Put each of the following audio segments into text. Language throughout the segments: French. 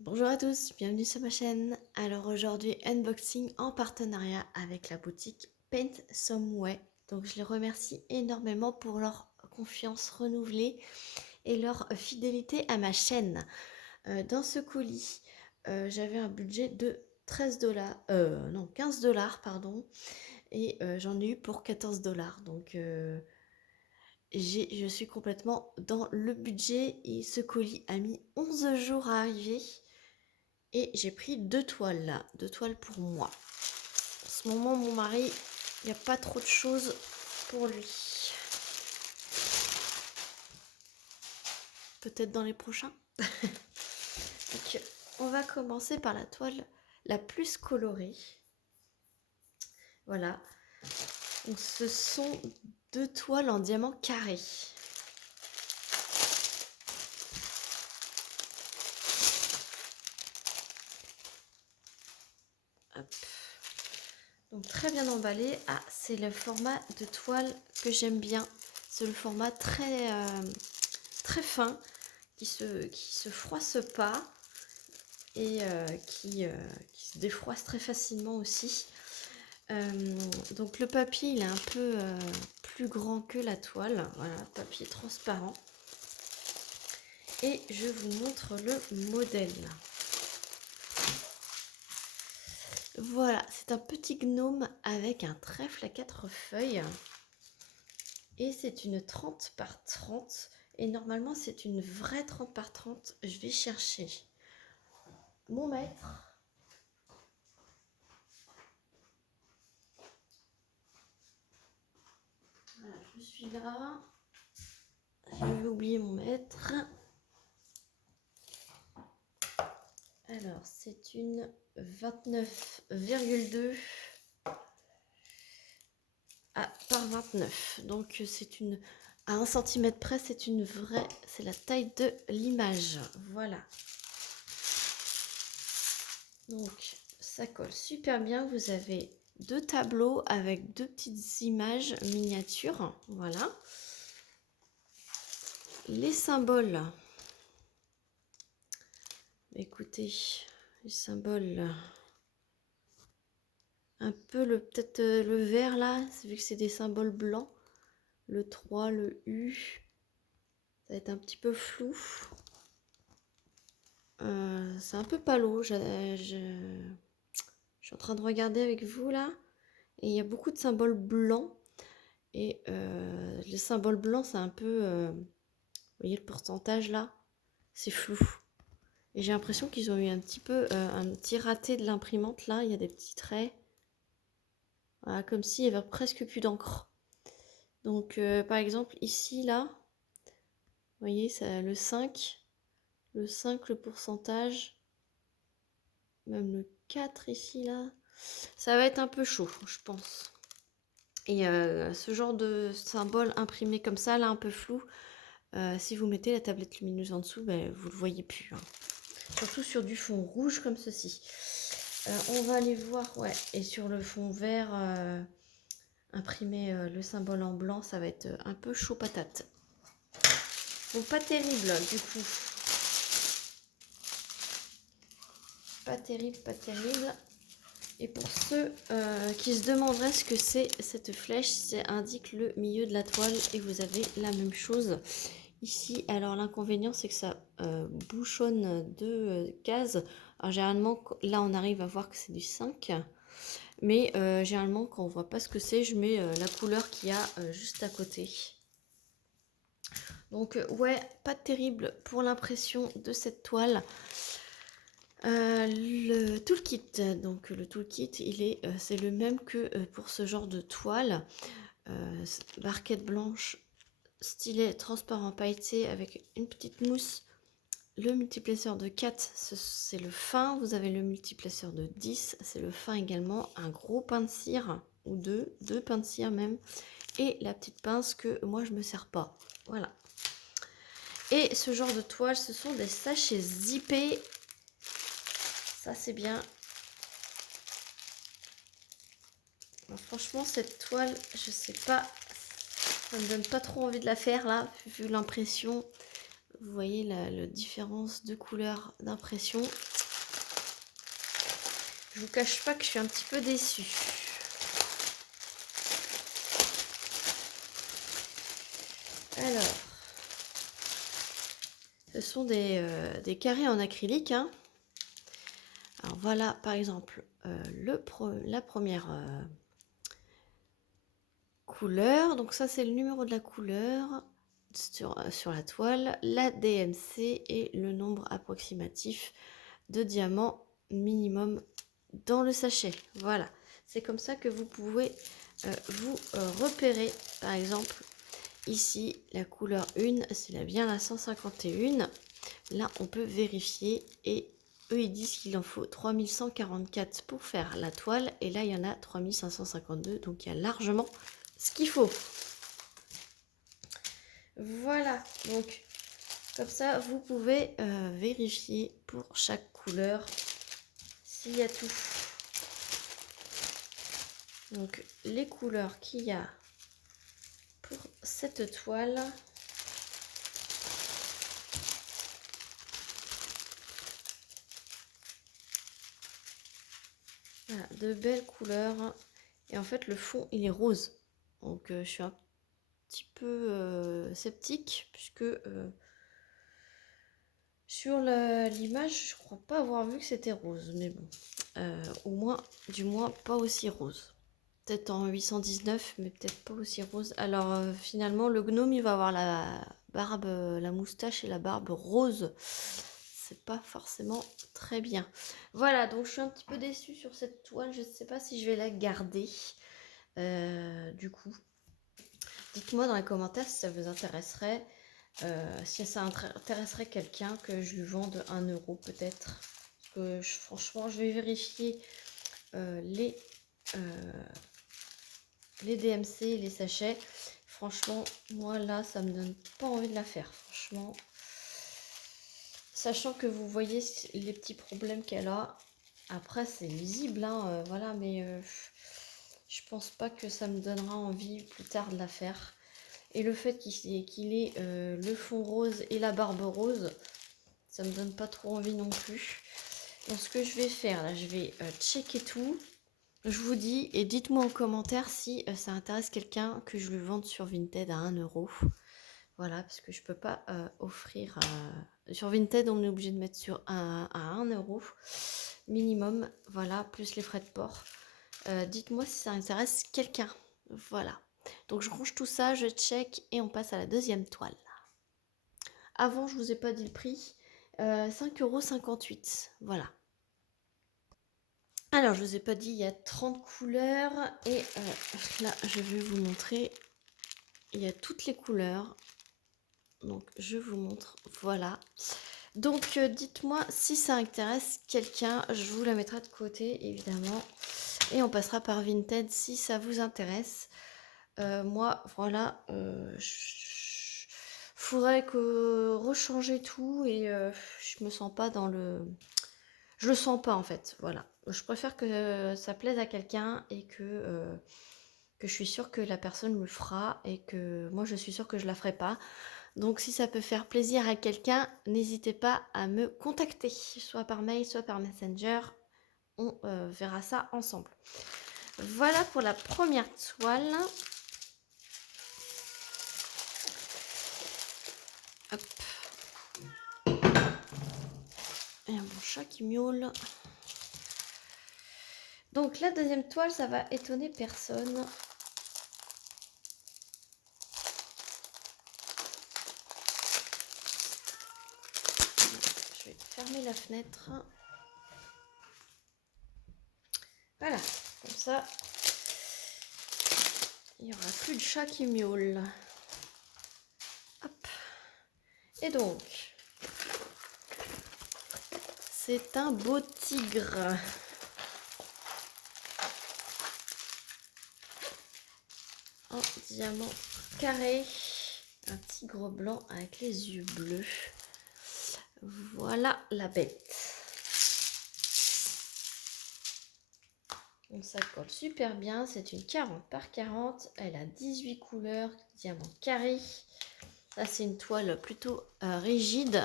Bonjour à tous, bienvenue sur ma chaîne. Alors aujourd'hui, unboxing en partenariat avec la boutique Paint Some Way. Donc je les remercie énormément pour leur confiance renouvelée et leur fidélité à ma chaîne. Dans ce colis, j'avais un budget de 13 $, non 15 $, pardon, et j'en ai eu pour 14 $. Donc je suis complètement dans le budget et ce colis a mis 11 jours à arriver. Et j'ai pris 2 toiles là, 2 toiles pour moi. En ce moment, mon mari, il n'y a pas trop de choses pour lui. Peut-être dans les prochains. Donc, on va commencer par la toile la plus colorée. Voilà. Donc, ce sont 2 toiles en diamant carré. Hop. Donc très bien emballé. Ah, c'est le format de toile que j'aime bien. C'est le format très, très fin qui se froisse pas et qui se défroisse très facilement aussi. Donc le papier il est un peu plus grand que la toile. Voilà, papier transparent. Et je vous montre le modèle. Voilà, c'est un petit gnome avec un trèfle à 4 feuilles. Et c'est une 30 par 30. Et normalement, c'est une vraie 30 par 30. Je vais chercher mon mètre. Voilà, je suis là. J'avais oublié mon mètre. Alors, c'est une 29,2 par 29. Donc, c'est une... À 1 cm près, c'est une vraie... C'est la taille de l'image. Voilà. Donc, ça colle super bien. Vous avez 2 tableaux avec 2 petites images miniatures. Voilà. Les symboles. Écoutez, les symboles... Un peu peut-être le vert là, vu que c'est des symboles blancs. Le 3, le U. Ça va être un petit peu flou. C'est un peu palo. Je suis en train de regarder avec vous là. Et il y a beaucoup de symboles blancs. Et le symbole blanc, c'est un peu... vous voyez le pourcentage là? C'est flou. Et j'ai l'impression qu'ils ont eu un petit peu un petit raté de l'imprimante là. Il y a des petits traits. Voilà, comme s'il y avait presque plus d'encre. Donc par exemple ici là, vous voyez, ça, le 5, le pourcentage, même le 4 ici là, ça va être un peu chaud, je pense. Et ce genre de symbole imprimé comme ça, là un peu flou, si vous mettez la tablette lumineuse en dessous, ben, vous le voyez plus. Hein. Surtout sur du fond rouge comme ceci. On va aller voir, ouais, et sur le fond vert, imprimer le symbole en blanc, ça va être un peu chaud patate. Bon, pas terrible du coup. Pas terrible, pas terrible. Et pour ceux qui se demanderaient ce que c'est cette flèche, ça indique le milieu de la toile et vous avez la même chose ici. Alors l'inconvénient c'est que ça bouchonne de cases. Alors généralement là on arrive à voir que c'est du 5. Mais généralement quand on voit pas ce que c'est, je mets la couleur qu'il y a juste à côté. Donc ouais, pas terrible pour l'impression de cette toile. Le toolkit, donc le toolkit, c'est le même que pour ce genre de toile. Barquette blanche, stylet transparent pailleté avec une petite mousse. Le multiplaceur de 4, c'est le fin. Vous avez le multiplaceur de 10, c'est le fin également. Un gros pain de cire, ou deux pains de cire même. Et la petite pince que moi je me sers pas. Voilà. Et ce genre de toile, ce sont des sachets zippés. Ça c'est bien. Alors, franchement cette toile, je sais pas, ça me donne pas trop envie de la faire là, vu l'impression. Vous voyez la différence de couleur d'impression. Je vous cache pas que je suis un petit peu déçue. Alors, ce sont des carrés en acrylique, hein. Alors voilà, par exemple, la première couleur. Donc ça, c'est le numéro de la couleur sur la toile, la DMC et le nombre approximatif de diamants minimum dans le sachet. Voilà, c'est comme ça que vous pouvez vous repérer. Par exemple, ici, la couleur 1, c'est bien la 151. Là, on peut vérifier et eux, ils disent qu'il en faut 3144 pour faire la toile. Et là, il y en a 3552, donc il y a largement ce qu'il faut. Voilà, donc comme ça, vous pouvez vérifier pour chaque couleur s'il y a tout. Donc, les couleurs qu'il y a pour cette toile. Voilà, de belles couleurs. Et en fait, le fond, il est rose. Donc, je suis un petit peu sceptique, puisque sur l'image, je crois pas avoir vu que c'était rose. Mais bon, au moins, du moins, pas aussi rose. Peut-être en 819, mais peut-être pas aussi rose. Alors, finalement, le gnome, il va avoir la barbe, la moustache et la barbe rose. C'est pas forcément très bien. Voilà, donc je suis un petit peu déçue sur cette toile. Je ne sais pas si je vais la garder. Du coup, dites-moi dans les commentaires si ça vous intéresserait. Si ça intéresserait quelqu'un que je lui vende 1 euro peut-être. Parce que franchement, je vais vérifier les DMC, les sachets. Franchement, moi là, ça me donne pas envie de la faire. Franchement, sachant que vous voyez les petits problèmes qu'elle a. Après, c'est visible, hein, voilà, mais je pense pas que ça me donnera envie plus tard de la faire. Et le fait qu'il ait le fond rose et la barbe rose, ça me donne pas trop envie non plus. Donc ce que je vais faire là, je vais checker tout. Je vous dis, et dites-moi en commentaire si ça intéresse quelqu'un que je lui vende sur Vinted à 1 euro. Voilà, parce que je peux pas offrir... sur Vinted, on est obligé de mettre à 1 euro minimum. Voilà, plus les frais de port. Dites-moi si ça intéresse quelqu'un. Voilà. Donc je range tout ça, je check et on passe à la deuxième toile. Avant, je vous ai pas dit le prix. 5,58 €. Voilà. Alors, je vous ai pas dit, il y a 30 couleurs. Et là, je vais vous montrer. Il y a toutes les couleurs. Donc, je vous montre. Voilà. Donc, dites-moi si ça intéresse quelqu'un. Je vous la mettrai de côté, évidemment. Et on passera par Vinted si ça vous intéresse. Moi, voilà. Faudrait que rechanger tout. Et je me sens pas dans le... Je le sens pas, en fait. Voilà. Je préfère que ça plaise à quelqu'un et que je suis sûre que la personne le fera et que moi, je suis sûre que je la ferai pas. Donc si ça peut faire plaisir à quelqu'un, n'hésitez pas à me contacter, soit par mail, soit par Messenger. On verra ça ensemble. Voilà pour la première toile. Hop. Et un bon chat qui miaule. Donc la deuxième toile, ça va étonner personne. Je vais fermer la fenêtre. Voilà, comme ça, il n'y aura plus de chat qui miaule. Hop. Et donc, c'est un beau tigre. En diamant carré. Un tigre blanc avec les yeux bleus. Voilà la bête. Donc ça colle super bien. C'est une 40 par 40. Elle a 18 couleurs. Diamant carré. Ça, c'est une toile plutôt rigide.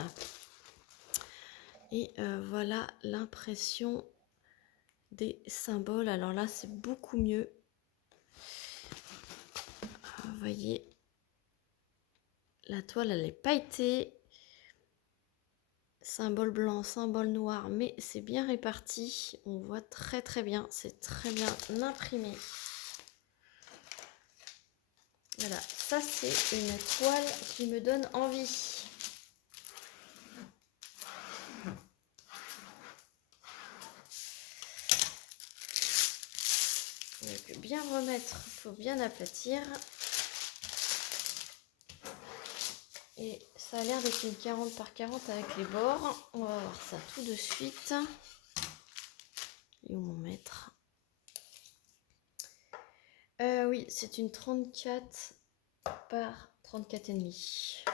Et voilà l'impression des symboles. Alors là, c'est beaucoup mieux. Vous voyez, la toile, elle est pailletée. Symbole blanc, symbole noir, mais c'est bien réparti. On voit très très bien. C'est très bien imprimé. Voilà, ça c'est une toile qui me donne envie. Donc bien remettre, il faut bien aplatir. Et ça a l'air d'être une 40 par 40 avec les bords. On va voir ça tout de suite. Et où mon mètre? Oui, c'est une 34 par 34,5.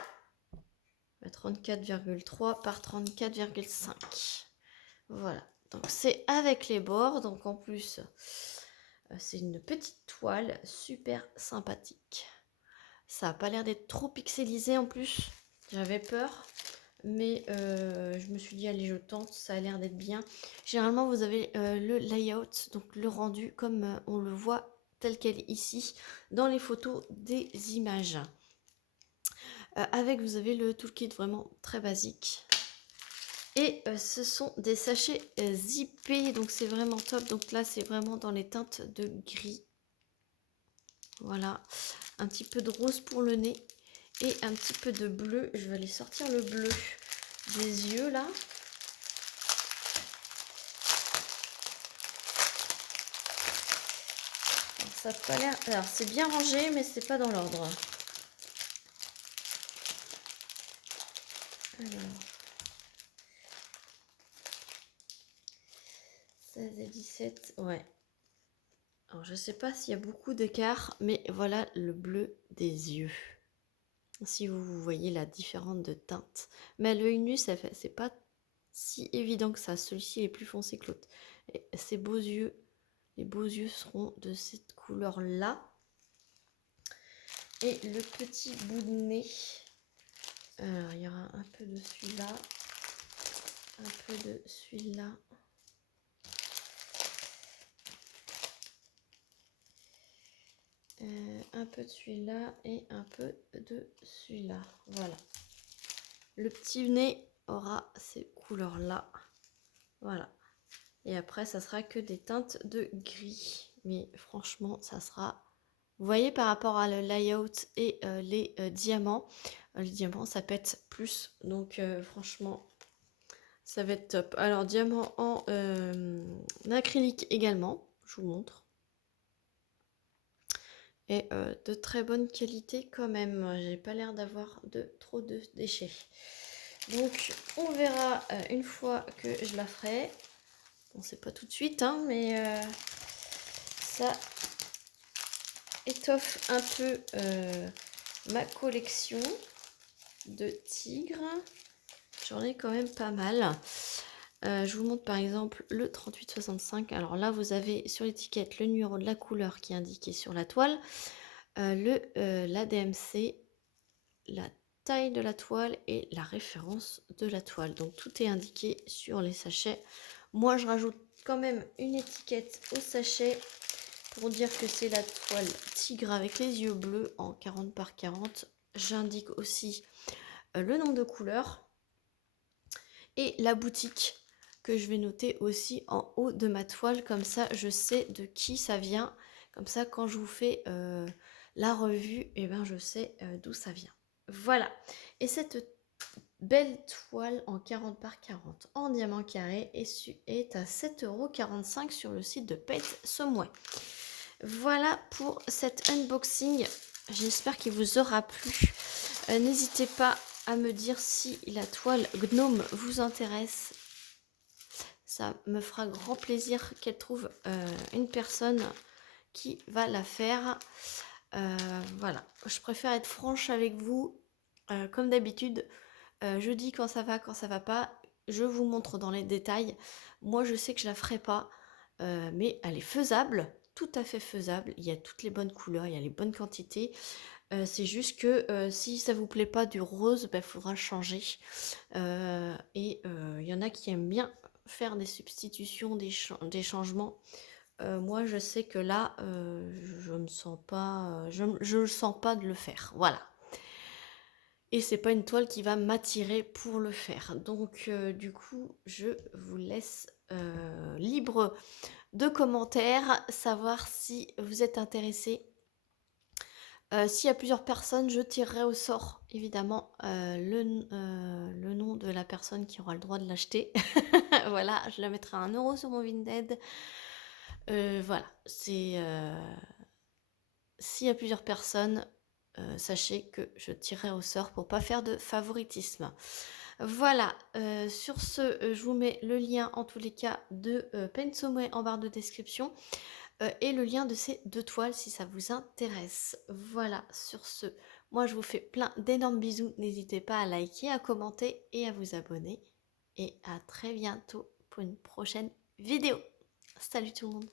34,3 par 34,5. Voilà, donc c'est avec les bords. Donc en plus, c'est une petite toile super sympathique. Ça n'a pas l'air d'être trop pixelisé en plus. J'avais peur. Mais je me suis dit, allez, je tente, ça a l'air d'être bien. Généralement, vous avez le layout, donc le rendu, comme on le voit tel quel ici, dans les photos des images. Avec, vous avez le toolkit vraiment très basique. Et ce sont des sachets zippés, donc c'est vraiment top. Donc là, c'est vraiment dans les teintes de gris. Voilà, un petit peu de rose pour le nez et un petit peu de bleu. Je vais aller sortir le bleu des yeux là. Alors, ça n'a pas l'air. Alors c'est bien rangé, mais c'est pas dans l'ordre. Alors 16 et 17, ouais. Alors je sais pas s'il y a beaucoup d'écart, mais voilà le bleu des yeux. Si vous voyez la différence de teinte. Mais à l'œil nu, c'est pas si évident que ça. Celui-ci est plus foncé que l'autre. Et ces beaux yeux, les beaux yeux seront de cette couleur-là. Et le petit bout de nez, alors il y aura un peu de celui-là, un peu de celui-là. Un peu de celui-là et un peu de celui-là. Voilà. Le petit nez aura ces couleurs-là. Voilà. Et après, ça sera que des teintes de gris. Mais franchement, ça sera... Vous voyez, par rapport à le layout et les diamants ça pète plus. Donc, franchement, ça va être top. Alors, diamant en acrylique également. Je vous montre. Et de très bonne qualité quand même. J'ai pas l'air d'avoir trop de déchets. Donc, on verra une fois que je la ferai. Bon, c'est pas tout de suite, hein, mais ça étoffe un peu ma collection de tigres. J'en ai quand même pas mal. Je vous montre par exemple le 3865. Alors là, vous avez sur l'étiquette le numéro de la couleur qui est indiqué sur la toile, la DMC, la taille de la toile et la référence de la toile. Donc tout est indiqué sur les sachets. Moi, je rajoute quand même une étiquette au sachet pour dire que c'est la toile tigre avec les yeux bleus en 40 par 40. J'indique aussi le nombre de couleurs et la boutique que je vais noter aussi en haut de ma toile. Comme ça, je sais de qui ça vient. Comme ça, quand je vous fais la revue, eh ben, je sais d'où ça vient. Voilà. Et cette belle toile en 40 par 40 en diamant carré est à 7,45 € sur le site de Pet Someway. Voilà pour cet unboxing. J'espère qu'il vous aura plu. N'hésitez pas à me dire si la toile Gnome vous intéresse. Ça me fera grand plaisir qu'elle trouve une personne qui va la faire. Voilà, je préfère être franche avec vous. Comme d'habitude, je dis quand ça va pas. Je vous montre dans les détails. Moi, je sais que je la ferai pas, mais elle est faisable, tout à fait faisable. Il y a toutes les bonnes couleurs, il y a les bonnes quantités. C'est juste que si ça vous plaît pas du rose, il faudra changer. Il y en a qui aiment bien faire des substitutions, des changements. Moi, je sais que là, je me sens pas, je le sens pas de le faire. Voilà. Et c'est pas une toile qui va m'attirer pour le faire. Donc, du coup, je vous laisse libre de commentaires, savoir si vous êtes intéressé. S'il y a plusieurs personnes, je tirerai au sort, évidemment, le nom de la personne qui aura le droit de l'acheter. Voilà, je la mettrai à 1 € sur mon Vinted. Voilà, c'est... s'il y a plusieurs personnes, sachez que je tirerai au sort pour pas faire de favoritisme. Voilà, sur ce, je vous mets le lien en tous les cas de Pensumé en barre de description et le lien de ces 2 toiles si ça vous intéresse. Voilà, sur ce, moi je vous fais plein d'énormes bisous. N'hésitez pas à liker, à commenter et à vous abonner. Et à très bientôt pour une prochaine vidéo. Salut tout le monde!